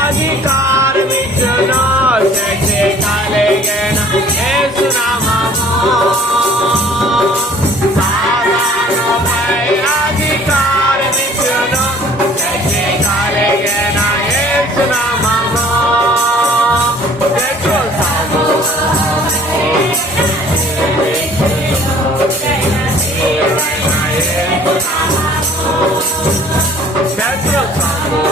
अधिकार विष्णु जैसे काले गैना येसु नामो अधिकार विष्णु जैसे काले गैना येसु नामो देखो सामो देखो सामो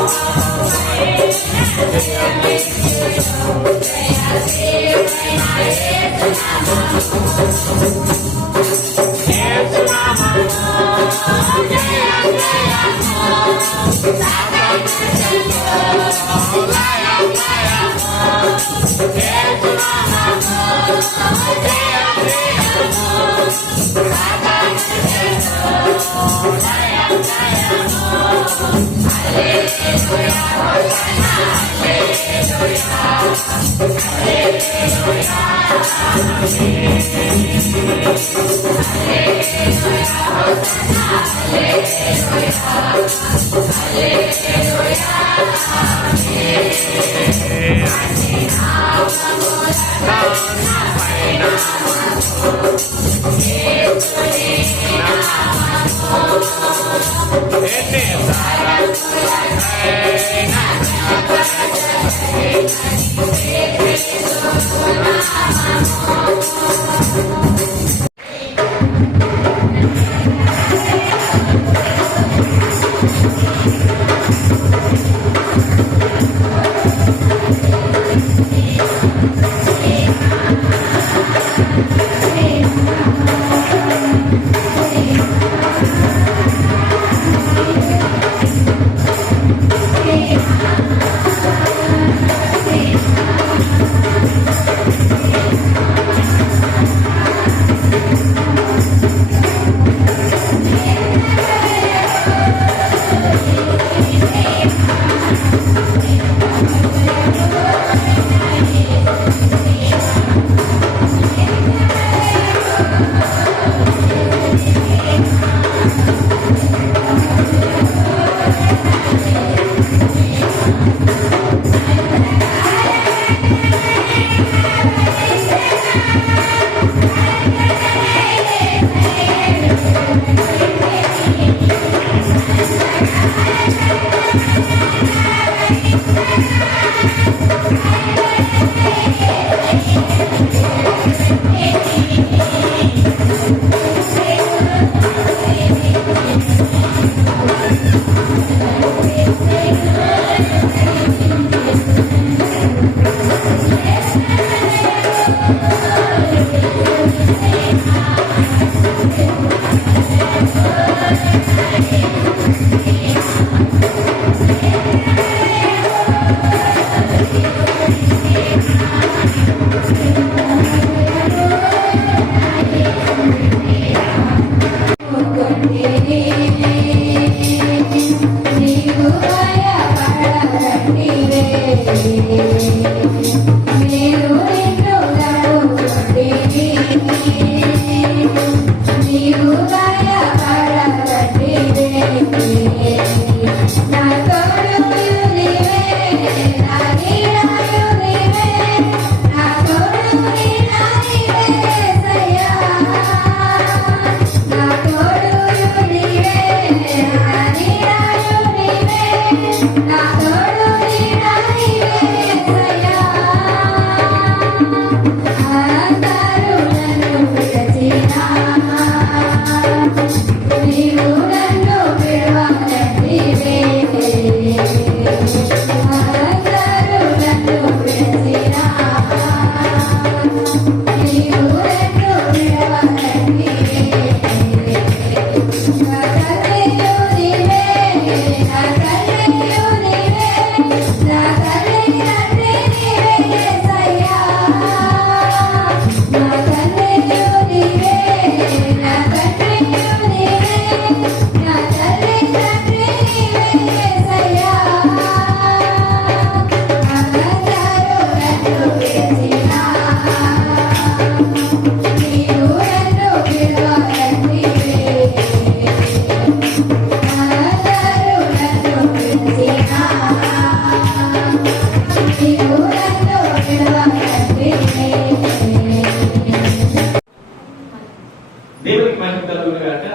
దేవునికి మహిమ కలుగును గాక.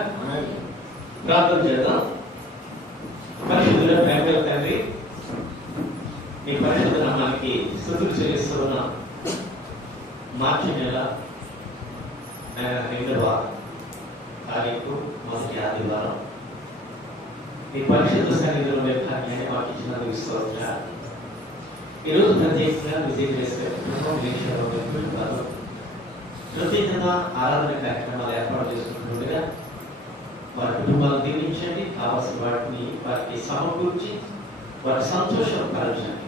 ప్రార్థన చేద్దాం. పరిశుద్ధుల ప్రేమల తండ్రి, మీ పరిశుద్ధ నామానికి స్తుతులు చెల్లిస్తున్న మార్చి నెల 2వ తారీఖు మొదటి ఆదివారం మీ పరిశుద్ధ సన్నిధిలో భాగ్యాన్ని మాకు ఇచ్చినందుకు స్తోత్రాలు. ఈరోజు ప్రత్యేకంగా ప్రత్యేకంగా ఆరాధన కార్యక్రమాలు ఏర్పాటు చేసుకుంటుండగా వారి కుటుంబాలను దీవించండి, కావాల్సిన వాటిని వారికి సమకూర్చి వారి సంతోషం పరచండి.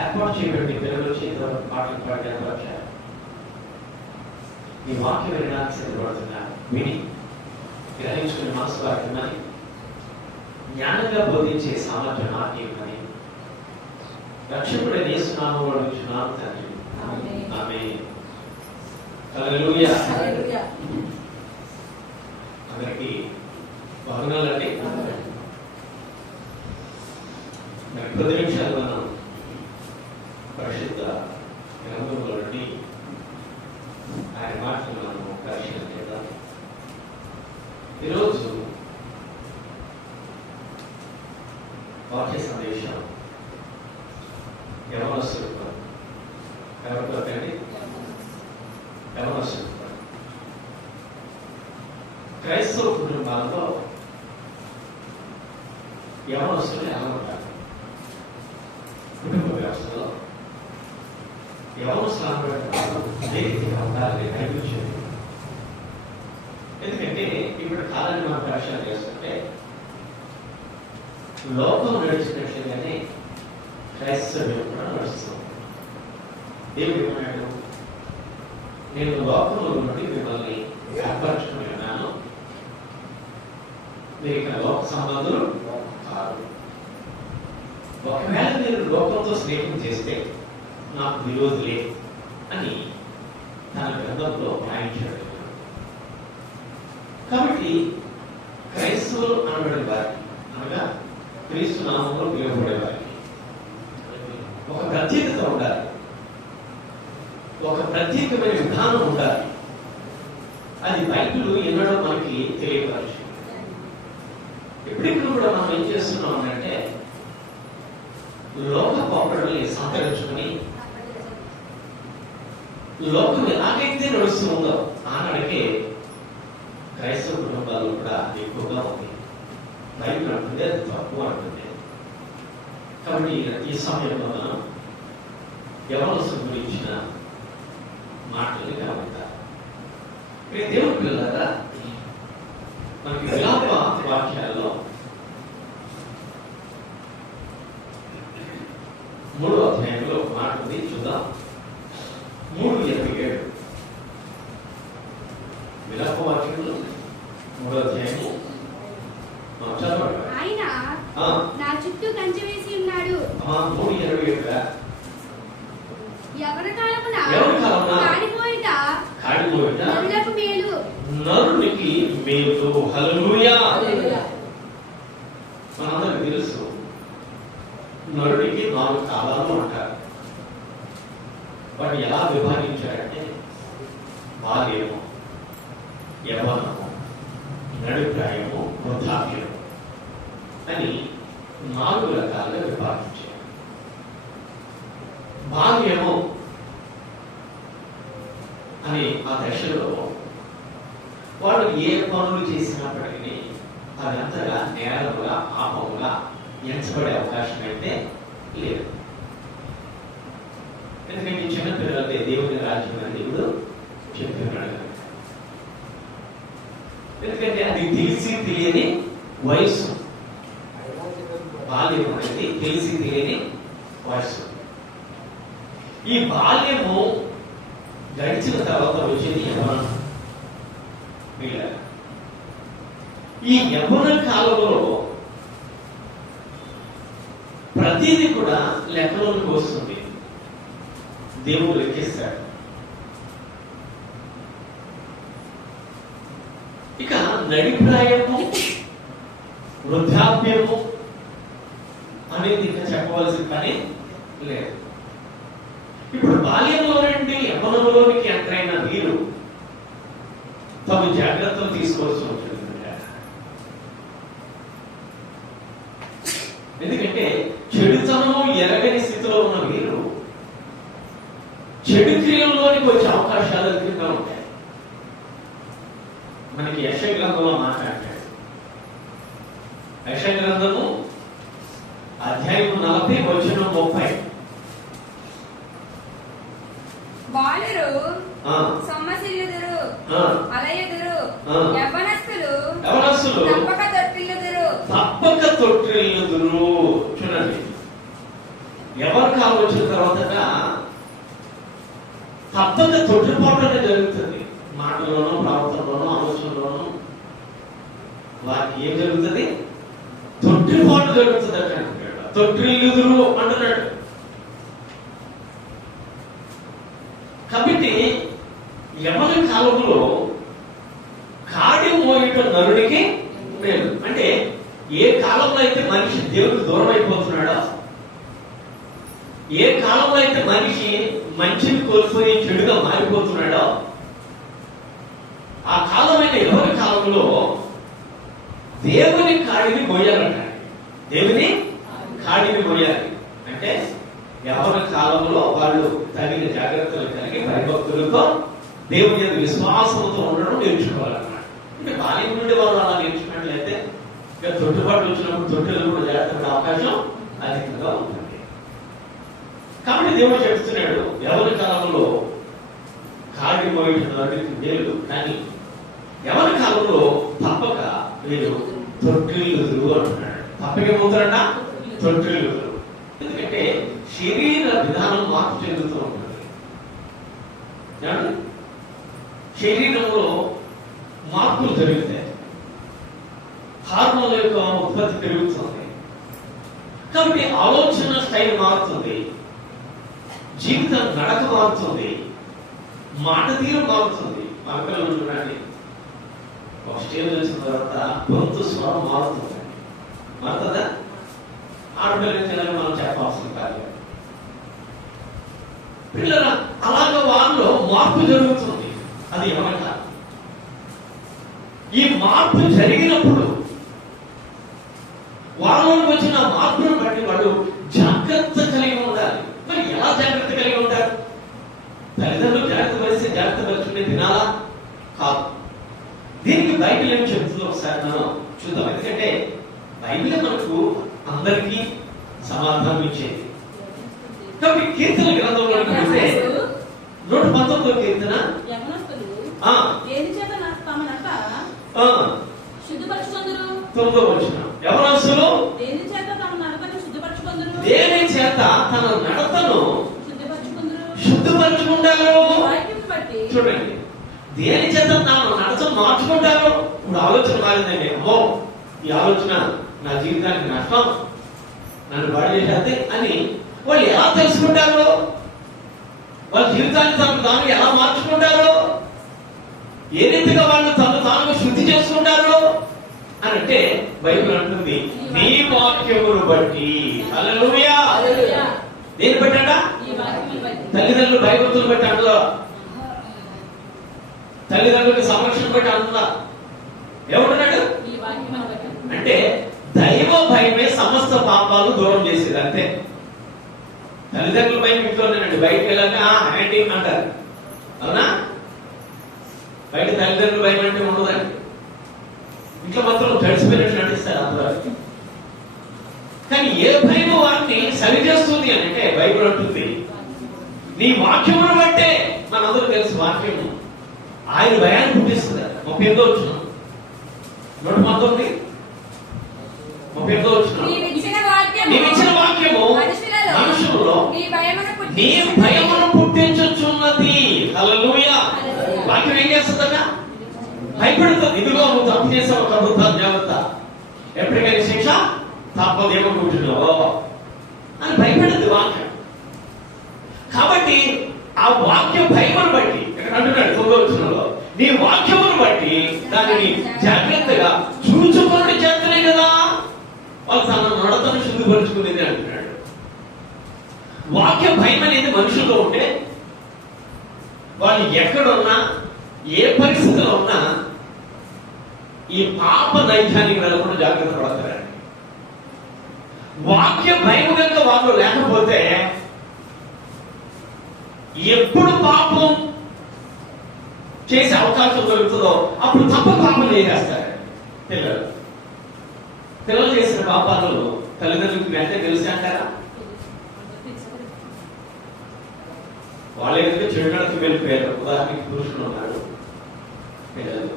ఏర్పాటు చేయబడి పిల్లలు చేతిలో పాటలు పాడి ఏర్పరిచారు. ఈ వాక్యం వినడానికి సిద్ధపడుతున్నారు. విని గ్రహించుకునే మనసు వారికి మరి జ్ఞానంగా బోధించే సామర్థ్యం నాకేమని రక్షకుడే యేసునామములో అడుగుచున్నాను తండ్రి. ఆమేన్. హల్లెలూయా. అందరికీ వందనాలండి. మరి 10 నిమిషాలు మనం పరిశుద్ధ గ్రంథంలో నుండి ఆయన మాటలు మనం పరిశీలన చేద్దాం. ఈరోజు వాక్య సందేశం యవనస్తులు ఎవరితో అండి? యవనస్తులు. క్రైస్తవ కుటుంబాలలో యవనస్తులు ఎలా ఉంటారు? కుటుంబ వ్యవస్థలో యవనస్తులు అదే రీతిగా ఉండాలని అనిపించింది. ఎందుకంటే ఇప్పుడు కాలాన్ని మనం పరిశీలన చేస్తుంటే లోకం నడిచినట్లుగానే క్రైస్తవ్యం కూడా నడుస్తుంది. దేవుడు ఏమన్నాడు? నేను లోకంలో నుండి మిమ్మల్ని ఏర్పరచుకుని ఉన్నాను, మీరు ఇక్కడ లోక సంబంధులు కాదు. ఒకవేళ మీరు లోకంతో స్నేహం చేస్తే నాకు విరోధులే అని తన గ్రంథంలో రాయించాడు. కాబట్టి క్రైస్తవులు అనబడే వారికి, అనగా క్రీస్తు నామంలో పిలువబడే వారికి ఒక ప్రత్యేకత ఉండాలి, ఒక ప్రత్యేకమైన విధానం ఉండాలి. అది బైబిల్ ఎన్నడో మనకి తెలియపరచు. ఎప్పటికీ కూడా మనం ఏం చేస్తున్నాం అంటే లోక పోకడల్ని సంతరించుకుని లోకం ఎలాగైతే నడుస్తుందో ఆనాడికే క్రైస్తవ కుటుంబాల్లో కూడా ఎక్కువగా ఉంది. బైబిల్ అంటుంది అది తక్కువ అంటుంది. కాబట్టి ఈ సమయంలో మనం యవనస్తుల గురించిన మాటల్ని గమనిద్దాం. దేవుడి పిల్లలారా, మనకి విలాప వాక్యాల్లో 3వ అధ్యాయంలో మాట ఉంది, చూద్దాం. 3:27 విలాప వాక్యంలో 3వ అధ్యాయము చదవండి. ఆయన నా చుట్టూ కంచె వేసి ఉన్నాడు. 3:27 ఎవరి కాలమున కాడిపోయిట నరులకు మేలు, నరునికి మేలు. హల్లెలూయా. మనందరికి తెలుసు నరుడికి 4 కాలాలు అంటారు. వాటిని ఎలా విభాగించారంటే బాల్యము, యవ్వనము, నడిప్రాయము, వృద్ధాప్యము అని 4 రకాలుగా విభాగించారు. బాల్యము అనే ఆ దశలో వాడు ఏ పనులు చేసినప్పటికీ అదంతగా నేరముగా, పాపముగా ఎంచబడే అవకాశం అయితే లేదు. ఎందుకంటే చిన్నపిల్లలే దేవుని రాజ్యం అని దేవుడు చెప్తున్నాడు. ఎందుకంటే అది తెలిసి తెలియని వయస్సు. బాల్యం అనేది తెలిసి తెలియని వయస్సు. ఈ బాల్యము గడిచిన తర్వాత వచ్చేది యవ్వనం. ఈ యవ్వన కాలంలో ప్రతిదీ కూడా లెక్కలోకి వస్తుంది. దేవుడు లెక్కిస్తాడు. ఇక నడిప్రాయము, వృద్ధాప్యము అనేది ఇంకా చెప్పవలసిన పని లేదు. ఇప్పుడు బాల్యంలో నుండి యవ్వనంలోనికి ఎంతైనా మీరు తమ జాగ్రత్తలు తీసుకోవాల్సి ఉంటుంది. ఎందుకంటే చెడుతనం ఎరగని స్థితిలో ఉన్న వీరు చెడు క్రియల్లోనికి వచ్చే అవకాశాలు అధికంగా ఉంటాయి. మనకి యెషయా గ్రంథంలో మాట్లాడాడు. యెషయా గ్రంథము అధ్యాయం 40:30. బాలురు సొమ్మసిల్లుదురు, అలయుదురు, యవ్వనస్తులు తప్పక తొట్టిల్లుదురు. చూడండి, ఎవరి కాలం వచ్చిన తర్వాత తప్పక తొట్టిపాటు జరుగుతుంది. మాటల్లోనూ, ప్రవర్తనలోనూ, ఆలోచనలోనూ వారికి ఏం జరుగుతుంది? తొట్టిపాటు జరుగుతుంది అంటాడు. తొట్టిల్లుదురు అంటున్నాడు. కాబట్టి యవన కాలంలో కాడి మోయటం నరుడికి లేదు. అంటే ఏ కాలంలో అయితే మనిషి దేవుడికి దూరం అయిపోతున్నాడో, ఏ కాలంలో అయితే మనిషి మంచిని కోల్పోయి చెడుగా మారిపోతున్నాడో, ఆ కాలమైన ఎవరి కాలంలో దేవుని కాడిని మోయాలంట. దేవుని కాడిని మోయాలి అంటే ఎవరి కాలంలో వాళ్ళు తగిన జాగ్రత్తలు కలిగి భయభక్తులతో దేవుని యొక్క విశ్వాసంతో ఉండడం నేర్చుకోవాలన్నమాట. అంటే బాల్యం నుండి వాళ్ళు అలా నేర్చుకున్నట్లయితే ఇక తొట్టుబాటు వచ్చినప్పుడు తొట్టెలు కూడా జాగ్రత్త అవకాశం అధికంగా ఉంటుంది. కాబట్టి దేవుడు చెప్తున్నాడు, ఎవరి కాలంలో కాడి మోయటం మేలు, కానీ ఎవరి కాలంలో తప్పక మీరు తొట్టిల్లుదురు అంటున్నాడు. తప్పకేమవుతారట? తొట్టిల్లుదురు. ఎందుకంటే శరీర విధానం మార్పు చెందుతూ ఉంటుంది. శరీరంలో మార్పులు జరుగుతాయి, హార్మోన్ల యొక్క ఉత్పత్తి పెరుగుతుంది. కాబట్టి ఆలోచన స్టైల్ మారుతుంది, జీవితం నడక మారుతుంది, మాట తీరు మారుతుంది. మన పిల్లలు చూడండి, ఒక స్టేజ్ వచ్చిన తర్వాత గొంతు స్వరం మారుతుంది. మారుతుందా? ఆడపిల్లలు మనం చెప్పాల్సిన కాదు. పిల్లల అలాగే వాళ్ళలో మార్పు జరుగుతుంది. అది ఏమన్నా ఈ మార్పు జరిగినప్పుడు వాళ్ళలోకి వచ్చిన మార్పును బట్టి వాళ్ళు జాగ్రత్త కలిగి ఉండాలి. మరి ఎలా జాగ్రత్త కలిగి ఉంటారు? తల్లిదండ్రులు జాగ్రత్త పరిస్తే జాగ్రత్త పరుచుకునే తినాలా? కాదు. దీనికి బైబిల్ ఏం చెప్తుందో ఒకసారి మనం చూద్దాం. ఎందుకంటే బైబిల్ మనకు అందరికీ సమాధానం ఇచ్చేది. కాబట్టి కీర్తన గ్రంథంలో 119వ కీర్తన, తొమ్మిదవ వచనం, యవనస్తులు దేని చేత తన నడతను శుద్ధపరచుకుంటారు. చూడండి, దేని చేత తాను నడతను మార్చుకుంటారు. ఇప్పుడు ఆలోచన మారిందండి, అమ్మో ఈ ఆలోచన నా జీవితానికి నష్టం, నన్ను బాడి చేసేది అని వాళ్ళు ఎలా తెలుసుకుంటారు? వాళ్ళ జీవితాన్ని తాను ఎలా మార్చుకుంటారు? ఏ రీతిగా వాళ్ళు తాను శుద్ధి చేసుకుంటారు అని అంటే బైబిల్ అంటుంది, నీ వాక్యమును బట్టి. హల్లెలూయా. దేని బట్టి అంట? తల్లిదండ్రులు భయభక్తులు బట్టి అంటలో, తల్లిదండ్రులకి సంరక్షణ బట్టి అంటున్నా. ఎవడున్నాడు అంటే దైవ భయమే సమస్త పాపాలు దూరం చేసేది. అంతే. తల్లిదండ్రుల భయం ఇంట్లోనేనండి, బయటకు వెళ్ళాక యాంటీ అంటారు. అవునా? బయట తల్లిదండ్రుల భయం అంటే ఉండదండి. ఇంట్లో మాత్రం తడిసిపోయినట్టు నటిస్తారు అందరూ. కానీ ఏ భయం వారిని సరిచేస్తుంది అని అంటే బైబిల్ అంటుంది, నీ వాక్యమును బట్టే. మనందరూ తెలుసు వాక్యము ఆయన భయాన్ని పుట్టిస్తుంది. 38వ వచనం, 119, 38వ వచనం, నీవిచ్చిన వాక్యము మనుషులలో నీ భయమును పుట్టించుచున్నది. హల్లెలూయా. వాక్యం ఏం చేస్తుందట? భయపెడుతుంది. ఇదిగో నువ్వు తప్పు చేసావు, ప్రభుత్వం జాగ్రత్త, ఎప్పటికైనా శిక్ష తప్పదేమనుకుంటున్నావో అని భయపెడుతుంది వాక్యం. కాబట్టి ఆ వాక్య భయమును బట్టి ఇక్కడ అంటున్నాడు 9వ వచనంలో, నీ వాక్యమును బట్టి దానిని జాగ్రత్తగా చూచుకొని చేస్తనే కదా వాళ్ళు తన నడతను శుద్ధిపరుచుకునేది అంటున్నాడు. వాక్య భయం అనేది మనుషుల్లో ఉంటే వాళ్ళు ఎక్కడున్నా ఏ పరిస్థితిలో ఉన్నా ఈ పాప నైజానికి వెళ్ళకుండా జాగ్రత్త పడతారండి. వాక్య భయం కనుక వాళ్ళు లేకపోతే ఎప్పుడు పాపం చేసే అవకాశం దొరుకుతుందో అప్పుడు తప్ప పాపం చేసేస్తారు పిల్లలు చేసిన పాపాలను తల్లిదండ్రులకు వెంటనే తెలిసి అంటారా? వాళ్ళు ఏంటంటే చెడుగడకు వెళ్ళిపోయారు. ఉదాహరణకి పురుషులు ఉన్నాడు, పిల్లలు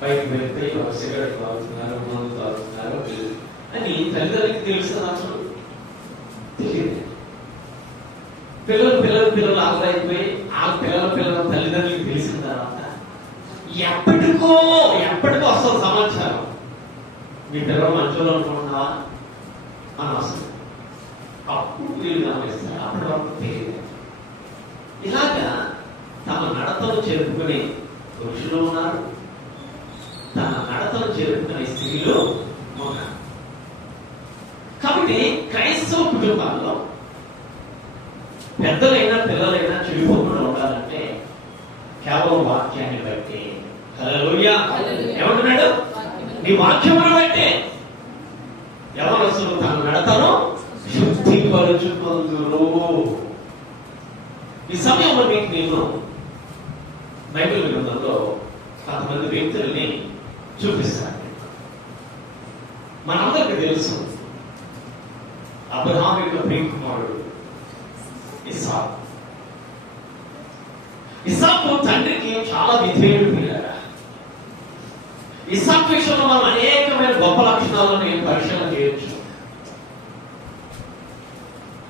బయటకు వెళ్ళిపోయి సిగరెట్ తాగుతున్నారు, మందు తాగుతున్నారు అని తల్లిదండ్రులకి తెలుస్తుంది అసలు తెలియదు. పిల్లలు ఆగ్రహిపోయి ఆ పిల్లల తల్లిదండ్రులకి తెలిసిన తర్వాత ఎప్పటికో వస్తుంది సమాచారం. మీ పిల్లలు మంచోళ్ళు అనుకుంటున్నావా అని వస్తుంది. అప్పుడు వీళ్ళు గమనిస్తారు. అప్పటి వరకు తెలియదు. ఇలాగా తమ నడతను చేరుకునే పురుషులు ఉన్నారు, తన నడతను చేరుకునే స్త్రీలు ఉన్నారు. కాబట్టి క్రైస్తవ కుటుంబాల్లో పెద్దలైనా పిల్లలైనా చెడిపోకుండా ఉండాలంటే కేవలం వాక్యాన్ని బట్టి. హల్లెలూయా. ఏమంటున్నాడు? నీ వాక్యమును బట్టే యవనస్తులు తన నడతను శుద్ధిపరుచుకొందురు. ఈ సమయంలో మీకు నేను బైబిల్ గ్రంథంలో కొంతమంది వ్యక్తుల్ని చూపిస్తాను. మనందరికీ తెలుసు అబ్రహాము యొక్క ప్రియ కుమారుడు ఇస్సాకు తండ్రికి చాలా విధేయుడు. ఇస్సాకు విషయంలో మనం అనేకమైన గొప్ప లక్షణాలను నేను పరిశీలన చేయొచ్చు.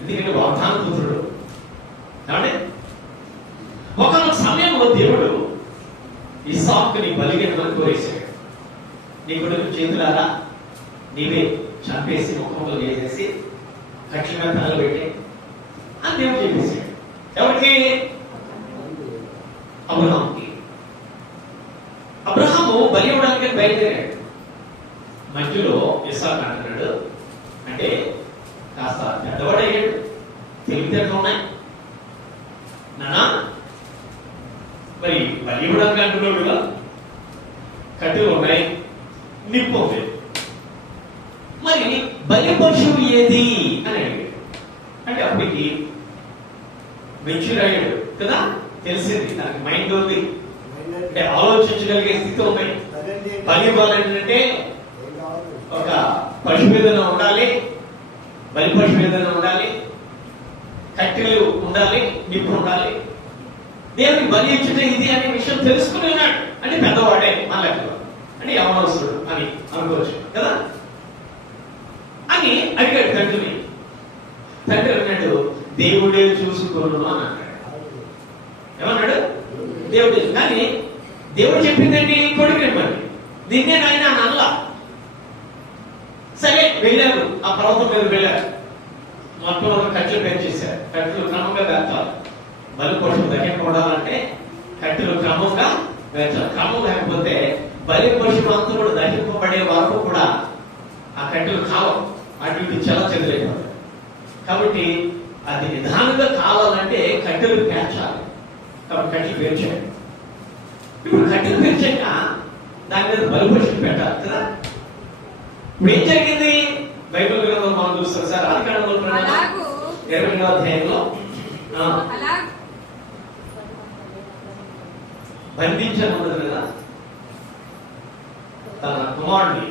ఎందుకంటే వాగ్దాన పుత్రుడు. ఒక సమయంలో దేవుడు ఇస్సాకుని బలిగేమని కోరేశాడు. నీ కొడుకు చేతులారా నీవే చంపేసి ముఖంలో చేసేసి కక్ష మీద తలలు పెట్టి అని దేవుడు చెప్పేశాడు. ఎవరికి? అబ్రహాముకి. అబ్రహాము బలి ఇవ్వడానికి బయలుదేరాడు. మధ్యలో ఇస్సాకు అంటున్నాడు, అంటే కాస్త పెద్దవాడయ్యాడు, తెలివితేటలు ఉన్నాయి నానా, మరి బలి ఇవ్వడానికి అంటున్నాడు కదా, కట్టెలు ఉన్నాయి, నిప్పు ఉంది, మరి బలి పశువు ఏది అని అడిగాడు. అంటే అప్పటికి మెచ్యూర్ అయ్యాడు కదా, తెలిసింది, నాకు మైండ్ ఉంది, అంటే ఆలోచించగలిగే స్థితి ఉంది. బలి ఇవ్వాలంటే ఒక పశువు ఏదైనా ఉండాలి, బలి పశువు ఏదైనా ఉండాలి, కట్టెలు ఉండాలి, నిప్పు ఉండాలి. దేవుని బలి ఇచ్చుట ఇది అనే విషయం తెలుసుకుని ఉన్నాడు. అంటే పెద్దవాడే మన లెక్కలో, అంటే యవనస్తుడు అని అనుకోవచ్చు కదా అని అడిగాడు తండ్రిని. తండ్రి అన్నాడు, దేవుడే చూసుకోను అని అన్నాడు. ఏమన్నాడు? దేవుడే. కానీ దేవుడు చెప్పిందండి కొడుకు మరి నిన్నే నాయన అనలా. సరే వెళ్ళారు, ఆ పర్వతం మీద వెళ్ళారు. మొత్తం కట్టెలు పెంచేశారు. కట్టెలు క్రమంగా వేస్తారు. బలి పశువు దగ్గర కొడాలంటే కట్టెలు క్రమంగా వేస్తారు. క్రమం లేకపోతే బలి పశువు అంతా కూడా దహింపబడే వరకు కూడా ఆ కట్టెలు కాలం అటు ఇటు చాలా చెదిరైపోతాయి. కాబట్టి అది నిదానంగా కావాలంటే కట్టెలు పేర్చాలి. కాబట్టి కట్టెలు పేర్చాడు. ఇప్పుడు కట్టెలు పేర్చాక దాని మీద బలి పశువు పెట్టాలి కదా. ఇప్పుడు ఏం జరిగింది? బైబిల్ గ్రంథంలో మనం చూస్తాం సార్. ఆదికాండంలో 20వ అధ్యాయంలో బంధించనున్నది కదా తన కుమారుడిని.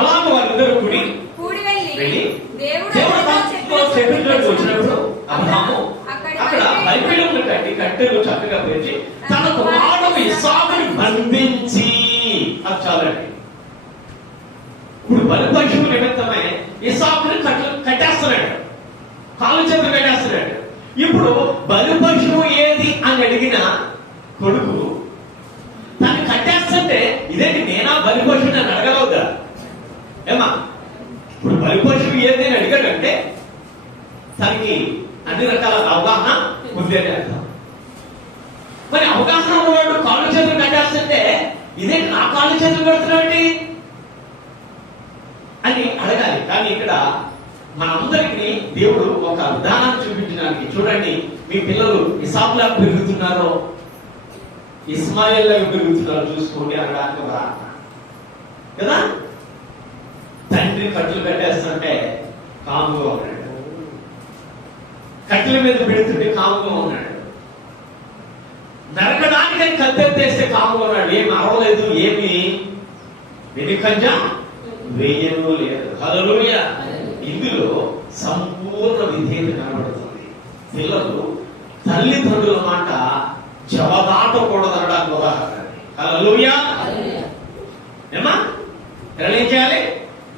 అలాగే వారిద్దరు కూడి వెళ్ళి దేవుడు వచ్చినప్పుడు అబ్రహాము అక్కడ బలిపీఠములు కట్టి కట్టెలు చక్కగా పేర్చి తన కుమారుడు ఇస్సాకుని బంధించి, అది చాలండి. ఇప్పుడు బలి పశువు నిమిత్తమే ఇస్సాకుని కట్టేస్తున్నాడు, కాలు చేతులు కట్టేస్తున్నాడు. ఇప్పుడు బలి పశువు ఏది అని అడిగిన కొడుకు దాన్ని కట్టేస్తుంటే ఇదేంటి నేనా బలి పశువు నన్ను అడగలవుదా ఏమా? ఇప్పుడు బలి పశువు ఏది అని అడిగాడంటే తనకి అన్ని రకాల అవగాహన ఉందని అర్థం. మరి అవగాహన ఉన్నవాడు కాళ్ళు చేతులు కట్టేస్తుంటే ఇదేంటి నా కాళ్ళు చేతులు కడుతున్నాడు అని అడగాలి. కానీ ఇక్కడ మనందరికీ దేవుడు ఒక విధానాన్ని చూపించడానికి, చూడండి మీ పిల్లలు ఇసాకులా పెరుగుతున్నారో ఇస్మాయిల్ లాగా పెరుగుతున్నారో చూసుకోండి అనడానికి ఒక ఆత్మ కదా. తండ్రి కట్టెలు పెట్టేస్తుంటే కాముగా ఉన్నాడు, కట్టెల మీద పెడుతుంటే కాముగా ఉన్నాడు, నరకడానికని కత్తెత్తేస్తే కాముగా ఉన్నాడు, ఏమి అరవలేదు, ఏమి వెనుకంజ వేయను లేదు. హల్లెలూయా. ఇందులో సంపూర్ణ విధేయత కనబడుతుంది. పిల్లలు తల్లిదండ్రుల మాట జవదాటకూడదనడానికి ఉదాహరణ. హల్లెలూయా. ఏమా ఏం చేయాలి?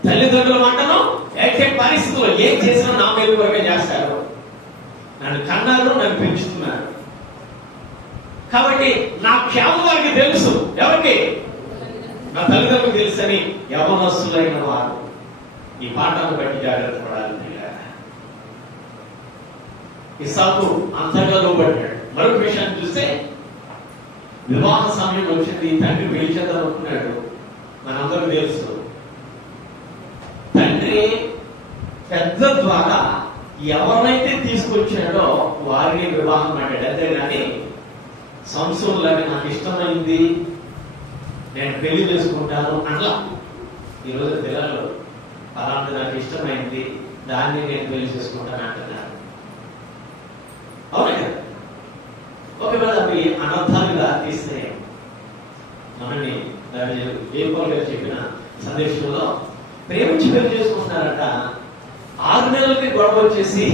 తల్లిదండ్రుల మాటను ఏకే పరిస్థితుల్లో ఏం చేసినా నా మీద వరకే చేస్తారు. నన్ను కన్నారు, నన్ను పెంచుతున్నారు. కాబట్టి నా క్షేమం వారికి తెలుసు. ఎవరికి? నా తల్లిదండ్రులకు తెలుసని యవనస్తులైన వారు ఈ పాఠాన్ని బట్టి జాగ్రత్త పడాలి. ఇస్సాకు అంతగా లోబడ్డాడు. మరొక విషయాన్ని చూస్తే వివాహ సమయం వచ్చింది, తండ్రి పెళ్లి చేద్దామనుకున్నాడు. మనందరూ తెలుసు తండ్రి పెద్ద ద్వారా ఎవరినైతే తీసుకొచ్చాడో వారిని వివాహం ఆడాడు. అంతేగాని సంసోన్లని నాకు ఇష్టమైంది నేను పెళ్లి చేసుకుంటాను అట్లా. ఈరోజు పిల్లలు అలాంటి నాకు ఇష్టమైంది దాన్ని నేను పెళ్లి చేసుకుంటాను అంటున్నారు. అవునా కదా? ఒకవేళ అవి అనర్థాలుగా తీస్తే మనని జయపాల్ గారు చెప్పిన సందేశంలో ప్రేమించి పెళ్లి చేసుకుంటున్నారట, 6 నెలలకి గొడవ వచ్చేసి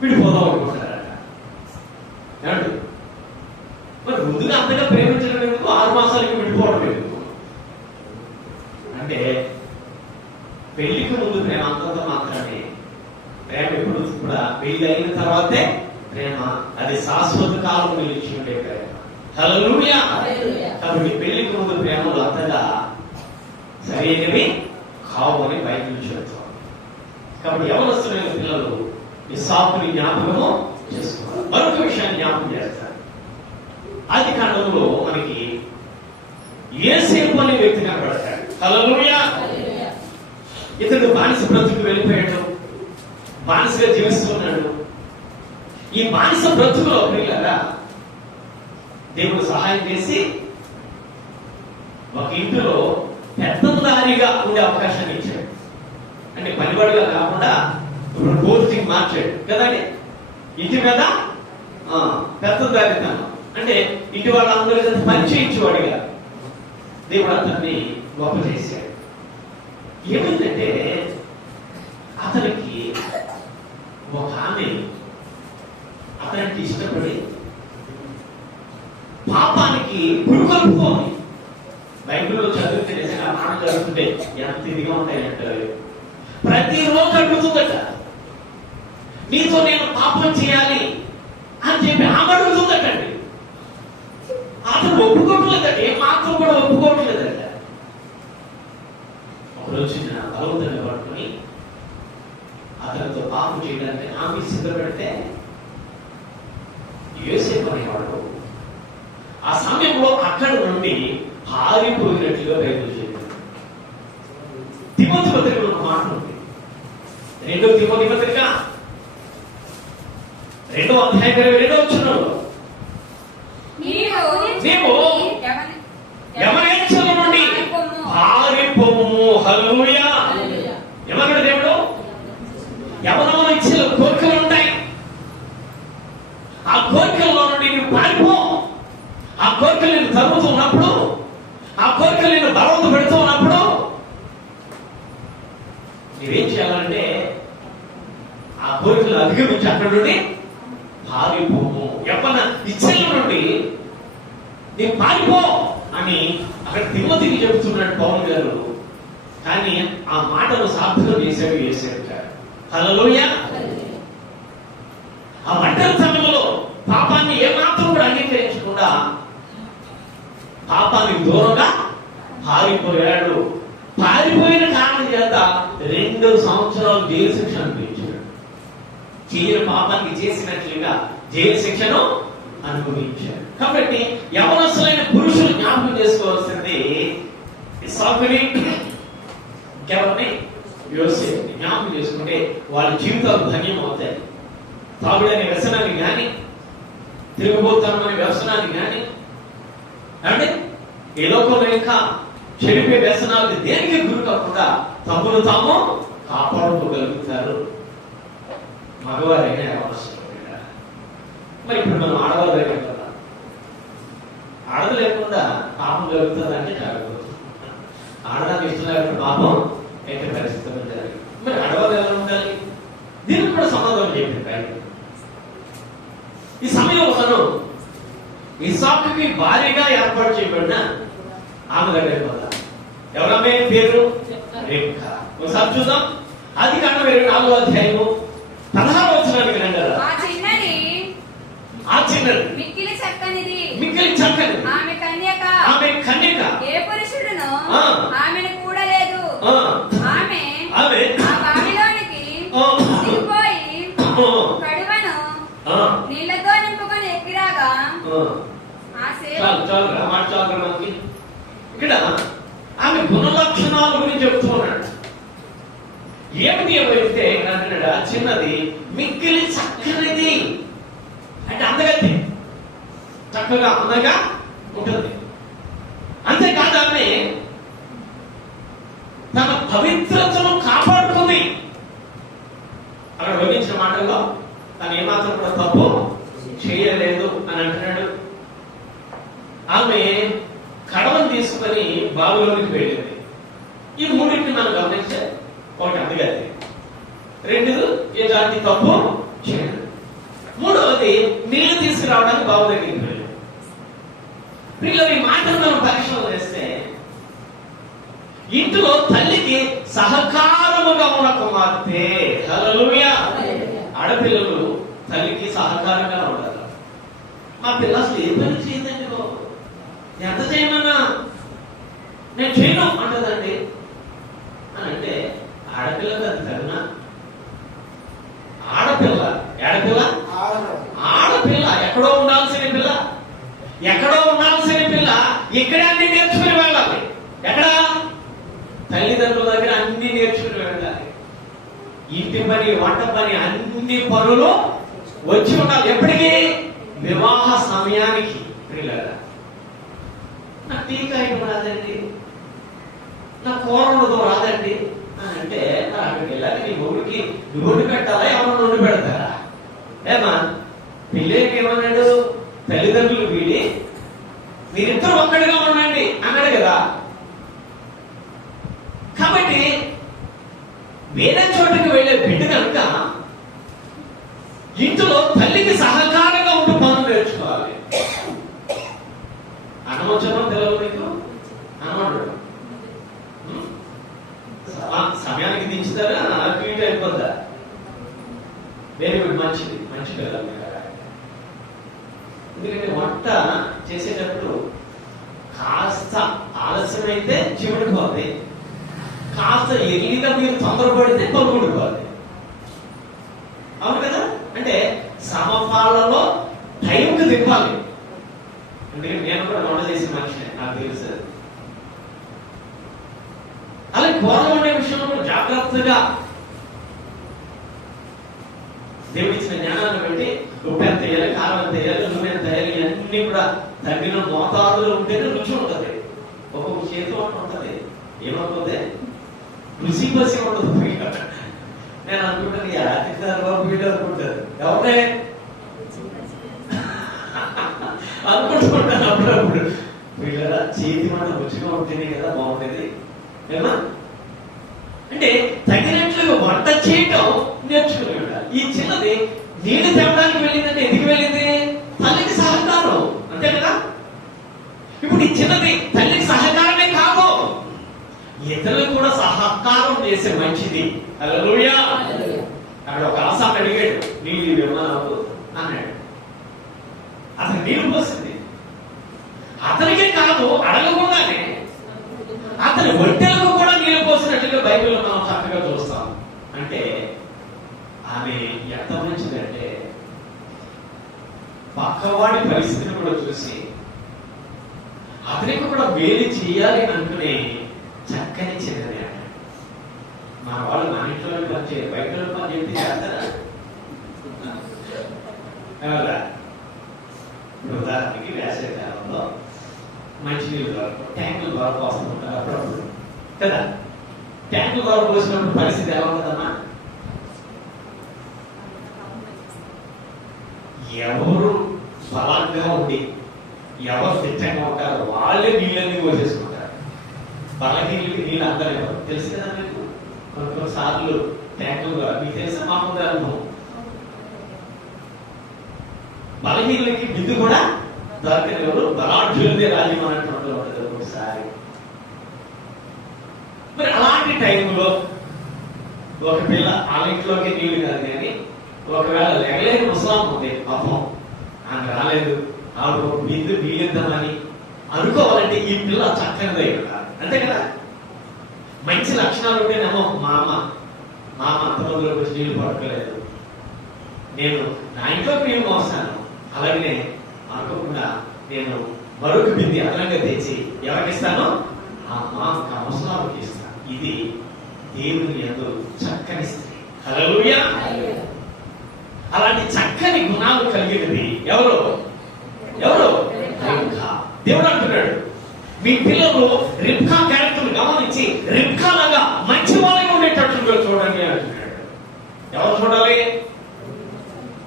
విడిపోదాం అనుకుంటున్నారట. ఏమండి? మరి ముందుగా అంతగా ప్రేమించడం ఎందుకు, 6 మాసాలకి విడిపోవడం ఎందుకు? అంటే పెళ్లికి ముందు ప్రేమ అంతంత మాత్రమే. ప్రేమ ఎప్పుడు కూడా పెళ్లి అయిన తర్వాతే ప్రేమ. అది శాశ్వత కాలం నిలిచి ఉండే ప్రేమ. హల్లెలూయా. కాబట్టి పెళ్లికి ముందు ప్రేమలు అంతగా సరైనవి కావు అని బైబిల్ చెబుతాం. కాబట్టి యవనస్తులైన పిల్లలు ఇస్సాకుని జ్ఞాపకము చేసుకున్నారు. మరొక విషయాన్ని జ్ఞాపకం చేస్తారు. ఆది కాండంలో మనకి యోసేపు అనే వ్యక్తి కనబడతాడు. హల్లెలూయా. ఇతడు బానిస బ్రతుకు వెళ్ళిపోయాడు, బానిసగా జీవిస్తున్నాడు. ఈ బానిస బ్రతుకులో పిల్లరా దేవుడు సహాయం చేసి ఒక ఇంటిలో పెద్దదారిగా ఉండే అవకాశాన్ని ఇచ్చాడు. అంటే పనివాడిగా కాకుండా ఇప్పుడు పోస్టింగ్ మార్చాడు కదండి. ఇంటి మీద పెద్దదారితనం అంటే ఇంటి వాళ్ళందరూ పని చేయించేవాడిగా దేవుడు అతన్ని గొప్ప చేశాడు. ఏమైందంటే అతనికి ఒక ఆమె అతనికి ఇష్టపడి పాపానికి పురుగొల్పుతోంది. బైబిల్లో చదివితే నిజంగా మాట జరుగుతుంటే ఎంత ఇదిగా ఉంటాయంటారు. ప్రతిరోజు అడుగుతుందట, నీతో నేను పాపం చేయాలి అని చెప్పి ఆమె అడుగుతుందటండి. అతను ఒప్పుకోవట్లేదట, ఏ మాత్రం కూడా ఒప్పుకోవట్లేదట. ఒకరోజు బలవంతంగా పట్టుకుని అతనితో పాపం చేయడానికి ఆమె సిద్ధపెడితే యోసేపు అనేవాడు ఆ సమయంలో అక్కడ నుండి పారిపోయినట్లుగా బైబిల్ చెప్పింది. తిమోతి పత్రికలో ఒక మాట ఉంది. 2వ తిమోతి పత్రిక 2వ అధ్యాయం 22వ వచనంలో నీవు యవనేచ్ఛల నుండి పారిపోము. హల్లెలూయా. ఏమన్నాడు దేవుడు? యవనమున ఇచ్చిన కోరికలు ఉంటాయి, ఆ కోరికల్లో నుండి నువ్వు పారిపో. ఆ కోరికలు నేను తరుగుతూ ఉన్నప్పుడు, ఆ కోరికలు నేను బలవంత పెడుతూ ఉన్నప్పుడు నువ్వేం చేయాలంటే ఆ కోరికలు అధిగమించి అక్కడ నుండి పారిపోము. యవ్వన ఇచ్చల నుండి నేను పారిపో అని అక్కడ తిమ్మతికి చెబుతున్నాడు పౌలు గారు. కానీ ఆ మాటను సార్థకం చేశాడు యేసేపు గారు. హల్లెలూయా. ఆ ఒంటరి సమయంలో పాపాన్ని ఏమాత్రం కూడా అంగీకరించకుండా పాపానికి దూరంగా పారిపోయాడు. పారిపోయిన కారణం చేత 2 సంవత్సరాలు జైలు శిక్ష అనిపించాడు. చేయని పాపానికి చేసినట్లుగా జైలు శిక్షను అనుభవించాడు. కాబట్టి యవనస్తులైన పురుషులు జ్ఞాపకం చేసుకోవాల్సింది ఇస్సాకుని, ఇంకెవరిని? యోసేపుని జ్ఞాపకం చేసుకుంటే వాళ్ళ జీవితాలు ధన్యం అవుతాయి. తాగుడనే వ్యసనాన్ని కానీ, తిరుగుబోతాం అనే వ్యసనాన్ని కానీ, అంటే ఈ లోకంలో ఇంకా చెడిపే వ్యసనాలకు దేనికి గురి కాకుండా తమను తాము కాపాడుకోగలుగుతారు. మగవారైనా అవసరం. మరి ఇప్పుడు మనం ఆడవాళ్ళు లేకుండా ఆడదు లేకుండా పాపం జరుగుతుంది అంటే జరగదు. ఆడడానికి ఇష్టం లేకుండా పాపం అయితే పరిస్థితులు జరగదు. మరి ఆడవాళ్ళు ఎలా ఉండాలి? దీనికి కూడా సమాధానం చెప్పారు. ఈ సమయంలో మనం ఇస్సాకుకి భార్యగా ఏర్పాటు చేయబడిన ఆమె దగ్గర పోదా. ఎవరమ్మే పేరు? రేఖ. ఒకసారి చూద్దాం. ఆదికాండం 24వ అధ్యాయము 16వ వచనానికి రండి. ఆ చిన్నది మిక్కిలి చక్కనిది. ఆమె కన్యక. ఏ పురుషుడును ఆమెను కూడలేదు. ఆమె ఆ బావిలోనికి దిగిపోయి కడువను నీళ్లతో నింపుకొని ఎక్కిరాగా ఇక్కడ ఆమె గుణలక్షణాల గురించి చెప్తున్నాడు. ఏమిటి ఎవరైతే అంటున్నాడు? ఆ చిన్నది మిక్కిలి చక్కనిది అంటే అందగత్తి, చక్కగా అందంగా ఉంటుంది. అంతేకాదు ఆమె తన పవిత్రతను కాపాడుతుంది. అక్కడ వర్ణించిన మాటల్లో తను ఏమాత్రం కూడా తప్పు చేయలేదు అని అంటున్నాడు. ఆమె కడవను తీసుకుని బావిలోనికి వెళ్ళింది. ఈ మూడింటిని మనం గమనించే, ఒకటి అందగత్తి, రెండు ఏ జాతి తప్పు చేయలేదు, మూడవది నీళ్లు తీసుకురావడానికి బావి దగ్గరికి వెళ్ళి. వీళ్ళు ఈ మాటలు మనం పరిశీలన చేస్తే ఇంట్లో తల్లికి సహకారముగా ఉన్న కుమార్తె. హల్లెలూయా. ఆడపిల్లలు తల్లికి సహకారంగా ఉండాలి. మా పిల్ల అసలు ఏ పని చేయదండి బాబు, ఎంత చేయమన్నా నేను చేయను అంటదండి అని అంటే ఆడపిల్లకి అది తగిన. ఆడపిల్ల ఎక్కడో ఉండాల్సిన పిల్ల, ఇక్కడే అన్ని నేర్చుకుని వెళ్ళాలి. ఎక్కడ? తల్లిదండ్రుల దగ్గర అన్ని నేర్చుకుని వెళ్ళాలి. ఇంటి పని, వంట పని, అన్ని పనులు వచ్చి ఉండాలి. ఎప్పటికీ? వివాహ సమయానికి. నా టీ కాయటం రాదండి, నా కూర ఉండదు రాదండి అని అంటే అక్కడికి వెళ్ళాలి. నీ మొగుడికి నూనె పెట్టాలా, ఎవరు నూనె పెడతారా? ఏమా పిల్లలకి ఏమన్నాడు? తల్లిదండ్రులు వీడి మీరిద్దరు ఒక్కడిగా ఉండండి అన్నాడు కదా. కాబట్టి వేరే చోటుకి వెళ్ళే బిడ్డ కనుక ఇంట్లో తల్లికి సహకారంగా ఉంటూ పనులు నేర్చుకోవాలి. అనవసరం తెలవు మీకు అనమాట. సమయానికి దించుతారా, ట్వీట్ అయిపోద్దా? వెరీ గుడ్, మంచి పిల్లలు. ఎందుకంటే వంట చేసేటప్పుడు కాస్త ఆలస్యమైతే చివడిపోద్ది, కాస్త ఎగిరిగా మీరు తొందరపడితే పలుకుడిపోద్ది. అవును కదా? అంటే సమపాలలో టైంకి తిప్పాలి. ఎందుకంటే నేను కూడా వంట చేసే మనిషి, నాకు తెలుసు. అలాగే కూరలు వండే విషయంలో జాగ్రత్తగా దేవుడిచ్చిన జ్ఞానాన్ని బట్టి ఉప్పు ఎంత వేయాలి, కారం ఎంత వేయాలి, నూనె ఎంత వేయాలి, ఇవన్నీ కూడా తగిన మోతాదులో ఉంటేనే రుచి ఉంటుంది. ఒక్కొక్క చేతి వంట ఉంటుంది, ఏమవుతుంది? రుచి పసి ఉండదు. నేను అనుకుంటాను వీళ్ళు అనుకుంటారు, ఎవరే అనుకుంటుంటాను అప్పుడప్పుడు. వీళ్ళ చేతి వంట రుచిగా ఉంటేనే కదా బాగుంటుంది. ఏమా అంటే తగినట్లుగా వంట చేయటం నేర్చుకుని ఉండాలి. ఈ చిన్నది నీళ్లు తేవడానికి వెళ్ళిందంటే ఎందుకు వెళ్ళింది? తల్లికి సహకారం, అంతే కదా. ఇప్పుడు ఈ చిన్నది తల్లికి సహకారమే కాదు, ఇతరులకు కూడా సహకారం చేసే మంచిది. హల్లెలూయా. అక్కడ ఒక ఆసాన్ని అడిగాడు, నీళ్ళు ఇవ్వమన్నావు అన్నాడు. అతను నీళ్లు పోసింది. అతనికే కాదు, అడగకుండానే అతని ఒంటెలకు కూడా నీళ్ళు పోసినట్లుగా బైబిల్లో మనం చక్కగా చూస్తాం. అంటే ఆమె ఎంత మంచిదంటే పక్కవాడి పరిస్థితిని కూడా చూసి అతనికి కూడా మేలు చేయాలి అనుకునే చక్కని చిన్నది. మన వాళ్ళు ఇంట్లో పని చేయరు, బయట పని చెప్తే చేస్తారా? ఉదాహరణకి వేసవి కాలంలో మంచినీళ్ళు దొరకవు, ట్యాంకుల ద్వారా పోస్తుంటారు అప్పుడప్పుడు కదా. ట్యాంకుల ద్వారా పోసినప్పుడు పరిస్థితి ఎలా ఉంటుందమ్మా? ఎవరు బలంగా ఉండి ఎవరు సిద్ధంగా ఉంటారో వాళ్ళే నీళ్ళన్నీ పోసేసుకుంటారు. బలహీనకి నీళ్ళు అందరూ తెలుసు కదా మీకు. కొన్నిసార్లు ట్యాంకులు ద్వారా మీకు తెలుసా? మా ముందు అనుభవం. బలహీనకి బిందు కూడా దొరకనివారు, బలాఢ్యులదే రాజ్యం అన్నటువంటి ఉంటుంది ఒకసారి. మరి అలాంటి టైంలో ఒక పిల్ల వాళ్ళ ఇంట్లోకి నీళ్లు కాదు కానీ ఒకవేళ లెగలేని ముసలాం ఉంది పాపం, ఆమె రాలేదు, ఆవిడ బిందు నీళ్ళిద్దామని అనుకోవాలంటే ఈ పిల్ల చక్కనిదై ఉండాలి, అంతే కదా. మంచి లక్షణాలు ఉంటేనేమో మా అమ్మ అంతమందిలోకి వచ్చి నీళ్లు పడుకోలేదు, నేను నా ఇంట్లోకి నీళ్ళు మోస్తాను, అలాగనే అనుకోకుండా నేను మరొక బింది అదనంగా తెచ్చి ఎవరికిస్తాను? ఆ ముసలాంకి ఇస్తాను. ఇది దేవుని యందు చక్కని స్త్రీ. హల్లెలూయా. అలాంటి చక్కని గుణాలు కలిగినది ఎవరు? రిబ్కా. దేవుడు అంటున్నాడు, మీ పిల్లలు రిబ్కా క్యారెక్టర్ గమనించి రిబ్కా లాగా మంచి వాళ్ళగా ఉండేటట్లుగా చూడండి అంటున్నాడు. ఎవరు చూడాలి?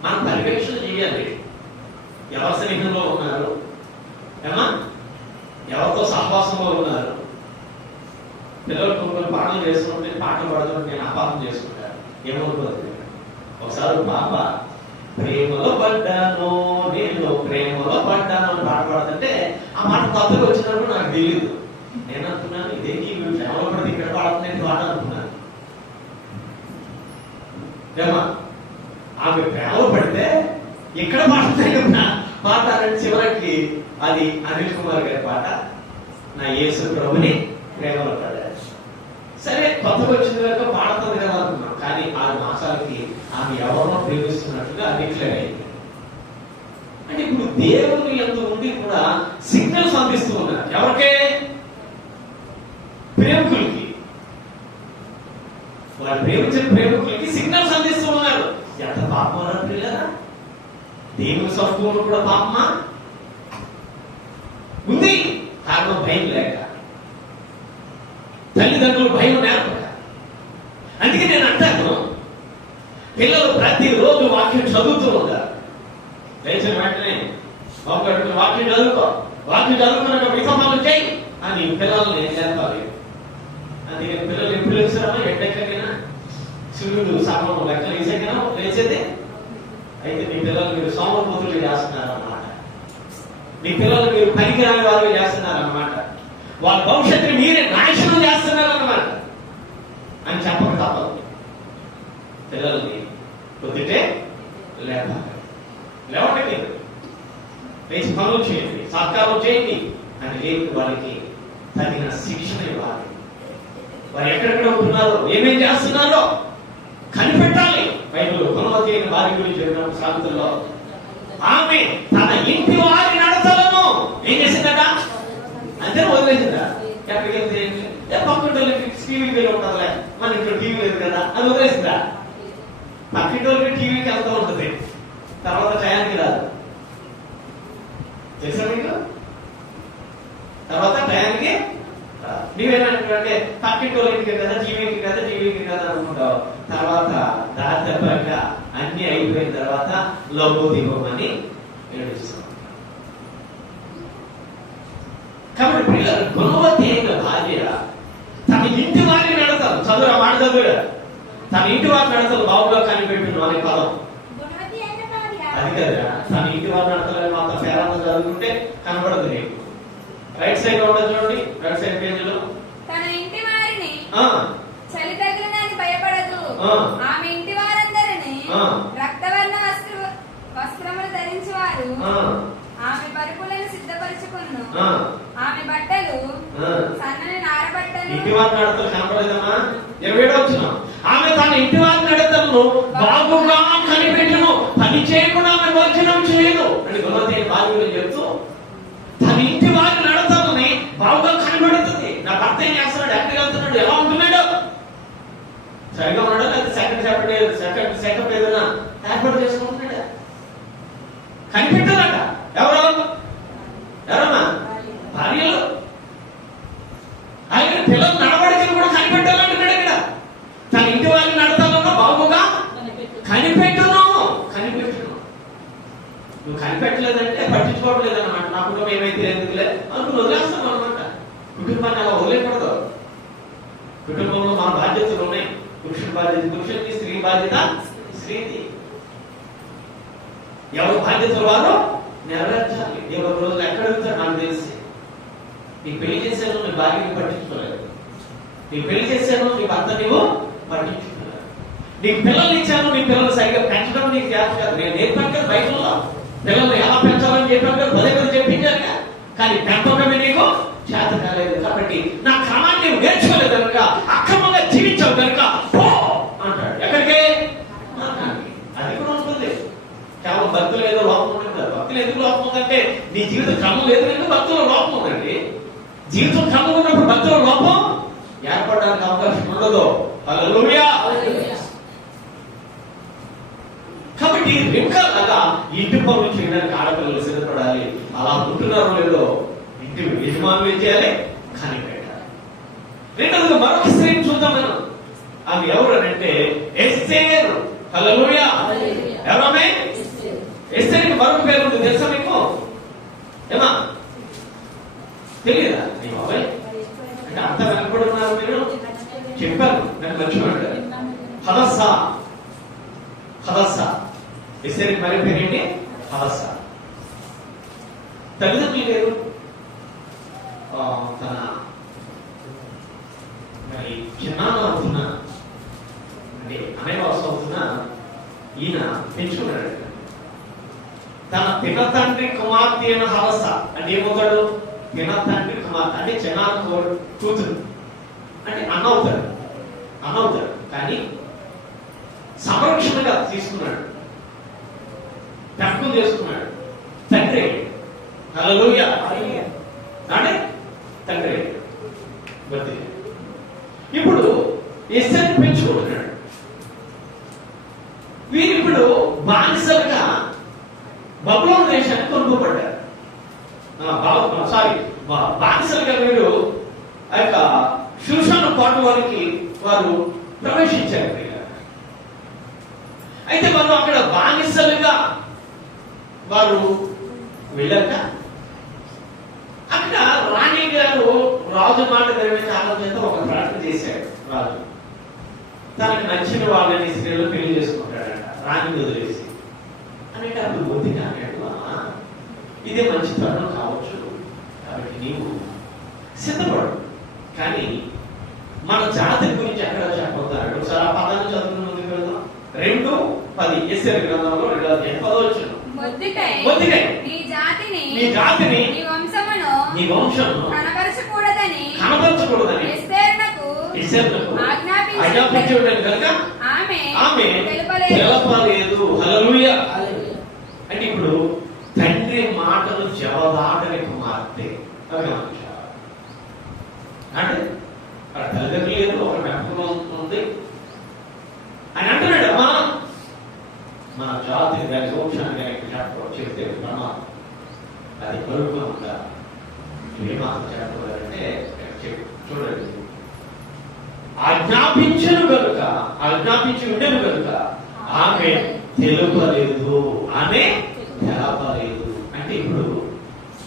మనం పర్యవేక్షణ చేయాలి. ఎవరి స్నేహంలో ఉన్నారు, ఏమా ఎవరితో సహవాసంలో ఉన్నారు. పిల్లలు కొన్ని పాటలు చేస్తుంటే పాటలు పడుతుంటే నేను అపార్థం చేసుకుంటాను, ఏమవుతుంది. ఒకసారి పాప ప్రేమలో పడ్డాను, నేను ప్రేమలో పడ్డాను అని పాట పాడుతుంటే ఆ మాట తప్పుగా వచ్చినప్పుడు నాకు తెలియదు. నేను అనుకున్నాను ఇదేంటి వీళ్ళు ప్రేమలో పడితే ఇక్కడ పాడుతుంది పాట అనుకున్నాను. ఏమా ఆమె ప్రేమలో పడితే ఇక్కడ పాడుతాయి కదా పాట అని చివరికి అది అనిల్ కుమార్ గారి పాట, నా యేసు ప్రభుని ప్రేమలో పడ్డాడు. సరే కొత్తగా వచ్చింది కనుక పాడుతుంది కదా అనుకున్నాం, కానీ 6 మాసాలకి ఆమె ఎవరినో ప్రేమిస్తున్నట్టుగా డిక్లేర్ అయింది. అంటే ఇప్పుడు దేవుని యందు ఉండి కూడా సిగ్నల్స్ అందిస్తూ ఉన్నారు. ఎవరికే? ప్రేమికులకి. వారు ప్రేమించిన ప్రేమికులకి సిగ్నల్స్ అందిస్తూ ఉన్నారు. ఎంత పాపం అన్నట్టు కదా. దేవుని సంపూర్ణ కూడా పాపమా ఉంది. కారణం భయం లేక, తల్లిదండ్రులు భయం నేర్పక. అందుకే నేను అంటాను, పిల్లలు ప్రతిరోజు వాక్యం చదువుతూ ఉంటారు. లేచిన వెంటనే ఒకటి వాక్యం చదువుకున్నాక మిగతా పనులు చేయి అని పిల్లల్ని నేర్పాలి. అందుకని పిల్లలు ఎప్పుడు లేచారమ్మా? ఎక్కడికైనా సూర్యుడు సగం లెక్కలు వేసాకైనా లేచేదే. అయితే మీ పిల్లలు మీరు సోమపోతులు చేస్తున్నారన్నమాట. మీ పిల్లలు మీరు పనికిరాని వారు చేస్తున్నారన్నమాట. వాళ్ళ భవిష్యత్తుని మీరే నాశనం చేస్తున్నారన్నమాట అని చెప్పక తప్పదు. పిల్లల్ని పొద్దుటే లేవండి, లేచి పనులు చేయండి, సత్కారం చేయండి అని లేని వాళ్ళకి తగిన శిక్షణ ఇవ్వాలి. వారు ఎక్కడెక్కడ ఉంటున్నారో, ఏమేం చేస్తున్నారో కనిపెట్టాలి. బైబిల్ గుణవతి అయిన వారి గురించి చెప్పిన సాగుతుల్లో ఆమె తన ఇంటి వారి నడతలను ఏం చేసిందట? అంతే వదిలేసిందా? ఎక్కడికి వెళ్తే పక్కింటోళ్ళకి టీవీ పేరు ఉంటుందిలే, మన ఇంట్లో టీవీ లేదు కదా అది వదిలేసిందా? పక్కింటోళ్ళకి టీవీకి వెళ్తూ ఉంటుంది, తర్వాత టయానికి రాదు. తెలుసా మీకు? తర్వాత టయానికి నీవేనంటే పక్కింటోళ్ళకి కదా, టీవీకి కదా అనుకుంటావు. తర్వాత దారి తప్పక అన్ని అయిపోయిన తర్వాత లోపు దిగమని ఏడుస్తాం. కాబట్టి పిల్లలు గుణవతి అయిన భార్య తన ఇంటి వారిని నడతారు. చదువు మాట చదువు, తన ఇంటి వారి నడతలు బావుగా కనిపెట్టును అనే పదం అది కదా. తన ఇంటి వారి నడతలు మాత్రం పేరంతా చదువుకుంటే కనబడదు నీకు. రైట్ సైడ్ ఉండదు చూడండి, రైట్ సైడ్ పేజీలో. తన ఇంటి వారిని చలి తగిలినని భయపడదు, ఆమె ఇంటి వారందరిని రక్తవర్ణ వస్త్రములు ధరించేవారు ఆమె పరుపులను సిద్ధపరచుకును, ఆమె బట్టలు సన్నని నారబట్టలు. ఇంటి వారి నడతలు కనపడలేదమ్మా? 27వ వచనం, ఆమె తన ఇంటి వారి నడతలను బాగుగా కనిపెట్టును, పని చేయకుండా ఆమె భోజనం చేయదు అని గుణవతి భార్య చెప్తూ తన ఇంటి వారి నడతలని బాగుగా కనబడుతుంది. నా భర్త ఏం చేస్తున్నాడు, ఎక్కడికి వెళ్తున్నాడు, ఎలా ఉంటున్నాడు, సరిగా ఉన్నాడా లేదా సెకండ్ ఏదైనా ఏర్పాటు చేసుకుంటున్నాడా? కనిపెట్టాలంట. ఎవరమ్మా? భార్యలు. ఆయన పిల్లలు నడవడికలు కూడా కనిపెట్టాలంటున్నాడు ఇక్కడ. తన ఇంటి వాళ్ళని నడతాలన్నా బాగుగా కనిపెట్టును. నువ్వు కనిపెట్టలేదంటే పట్టించుకోవడం లేదన్నమాట. నా కుటుంబం ఏమైతే ఎందుకులే అనుకుని వదిలేస్తాం అనమాట. కుటుంబాన్ని అలా వదిలేకూడదు. కుటుంబంలో మన బాధ్యతలు ఉన్నాయి. పురుషుని బాధ్యత పురుషునికి, స్త్రీ బాధ్యత స్త్రీది. ఎవరి బాధ్యతలు వారు నెరవేర్చాలి. ఎవరి రోజులు ఎక్కడ వెళ్తారు నాకు తెలిసి. నీకు పెళ్లి చేశాను, నీ భార్యని పట్టించుకోలేదు. నీకు పెళ్లి చేశాను, నీ భర్త నీవు పట్టించుకోలేదు. నీకు పిల్లలు ఇచ్చాను, నీ పిల్లలు సరిగ్గా పెంచడం నీకు చేత కాదు. నేను నేర్పాను కదా బైబిల్లో, పిల్లల్ని ఎలా పెంచాలని చెప్పాను కదా, పదే పదే చెప్పించాను కదా. కానీ పెంపకమే నీకు చేత కాలేదు. కాబట్టి నా క్రమాన్ని నీవు నేర్చుకోలేదు కనుక, అక్రమంగా జీవించావు కనుక పో అంటాడు. ఎక్కడికి? అది కూడా ఉంటుంది. కేవలం భక్తులు ఏదో లోపం ఉంటుంది కదా. భక్తులు ఎందుకు లోపం ఉందంటే నీ జీవిత క్రమం లేదు కనుక భక్తుల లోపం ఉందండి. జీవితం క్రమం ఉన్నప్పుడు భక్తుల లోపం ఏర్పడడానికి అవకాశం ఉండదు. హల్లెలూయా. కాబట్టి రిబ్కాలాగా ఇంటి పనులు చేయడానికి ఆడపిల్లలు సిద్ధపడాలి. అలా ఉంటున్నారో లేదో ఇంటి యజమానులు ఏం చేయాలి? కనిపెట్టాలి. రెండవది మరొక స్త్రీని చూద్దాం మనం. ఆమె ఎవరు అంటే ఎస్తేర్. హల్లెలూయా. ఎవరామె? ఎస్తేర్కి మరొక పేరు ఉంది తెలుసా మీకు? ఏమా తెలియదా? నీ బాబాయ్ అంటే అంత వెనకబడుతున్నారు మీరు. చెప్పాను నాకు మర్చిపోయాడు. హదస్సా. ఎస్తేర్కి మరి పేరేంటి? హదస్సా. తల్లిదండ్రులు లేరు. తన మరి చిన్నాన్న అవుతున్నా అంటే అనేవాసం అవుతున్నా ఈయన పెంచుకున్నాడు. తన పిన తండ్రి కుమార్తె అయిన హదస్స అంటే ఏమవుతాడు? పిన తండ్రి కుమార్తె అంటే చిన్నాన్న కూతురు అంటే అన్న అవుతాడు. కానీ సంరక్షణగా తీసుకున్నాడు, పెంపకం చేసుకున్నాడు. తండ్రి. హల్లెలూయా. అంటే తండ్రి. ఇప్పుడు ఎస్తేర్ని పెంచుకుంటున్నాడు. వీరు ఇప్పుడు బానిసలుగా బబులోను దేశానికి కొనుక్కోబడ్డారు. బానిసలుగా వీరు ఆ యొక్క షూషాను కోట వారికి వారు ప్రవేశించారు. అయితే వారు అక్కడ బానిసలుగా వారు వెళ్ళాక అక్కడ రాణి గారు రాజు మాట నెరవేర్చే ఆలోచనతో ఒక ప్రార్థన చేశాడు. రాజు తనకు నచ్చిన వాళ్ళని స్త్రీలు పెళ్లి చేసుకుంటాడట రాణి వదిలేసి అంటే అప్పుడు బుద్ధిగా అన్నాడు, ఇదే మంచి తరుణం కావచ్చు, కాబట్టి నీవు సిద్ధపడు. కానీ మన జాతి గురించి ఎక్కడ చెప్పొద్దాడు. ఒకసారి ఆ పదాన్ని చదువుకున్న ముందుకు వెళ్దాం. 2:10 ఎస్తేరు గ్రంథంలో 2:10 మొర్దెకై నీ జాతిని నీ వంశమును కనపరచకూడదని ఎస్తేరునకు ఆజ్ఞాపించాడు కనుక ఆమె తెలపలేదు. హల్లెలూయా. అంటే ఇప్పుడు తండ్రి మాటలు జవదాటని కుమార్తె అంటే తల్లిదండ్రులు లేదు, ఒక పెంపకం ఉంది అని అంటున్నాడు. అమ్మా మన జాతిని దాని వంశాన్ని చెప్తే ప్రమాదం, అది కొడుకు ఉందా ఏమాత్రం చెప్పకూడదంటే చూడండి. ఆజ్ఞాపించి ఉండేను కనుక ఆమె తెలుపలేదు. అంటే ఇప్పుడు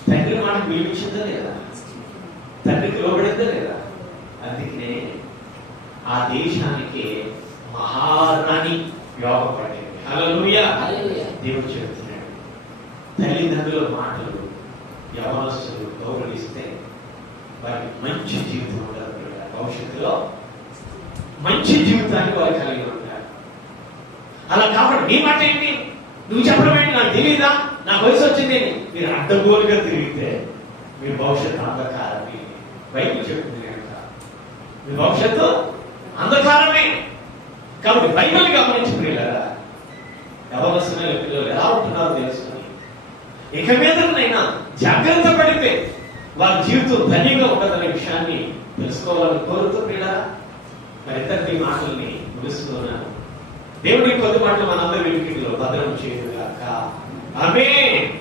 తండ్రి మాట విలువించిందా లేదా? తండ్రికి లోబడిందా లేదా? అందుకనే ఆ దేశానికి మహారాణి యోగపడింది. హల్లెలూయా. దేవుడు చెబుతున్నాడు, తల్లిదండ్రుల మాటలు యవనస్తులు గౌరవిస్తే వారికి మంచి జీవితం ఉంటారు. భవిష్యత్తులో మంచి జీవితాన్ని వారు కలిగి ఉంటారు. అలా కాబట్టి నీ మాట ఏంటి? నువ్వు చెప్పడం ఏంటి? నాకు తెలియదా? నాకు వయసు వచ్చింది. మీరు అడ్డగోలుగా తిరిగితే మీ భవిష్యత్తు అంధకారమే. బైబిల్ చెప్తుంది కనుక మీ భవిష్యత్తు అంధకారమే. కాబట్టి బైబిల్ గమనించి ప్రియులారా, యవనస్తులైన పిల్లలు ఎలా ఉంటున్నారో తెలుసుకొని ఇక మీదనైనా జాగ్రత్త పడితే వారి జీవితం ధన్యంగా ఉండదనే విషయాన్ని తెలుసుకోవాలని కోరుతూ ప్రియులారా, మరిద్దరి మాటల్ని ముగిస్తున్నాను. దేవుడి కొద్ది మాటలు మనందరి వెనుకలో భద్రం చేయదుగాక. ఆమేన్.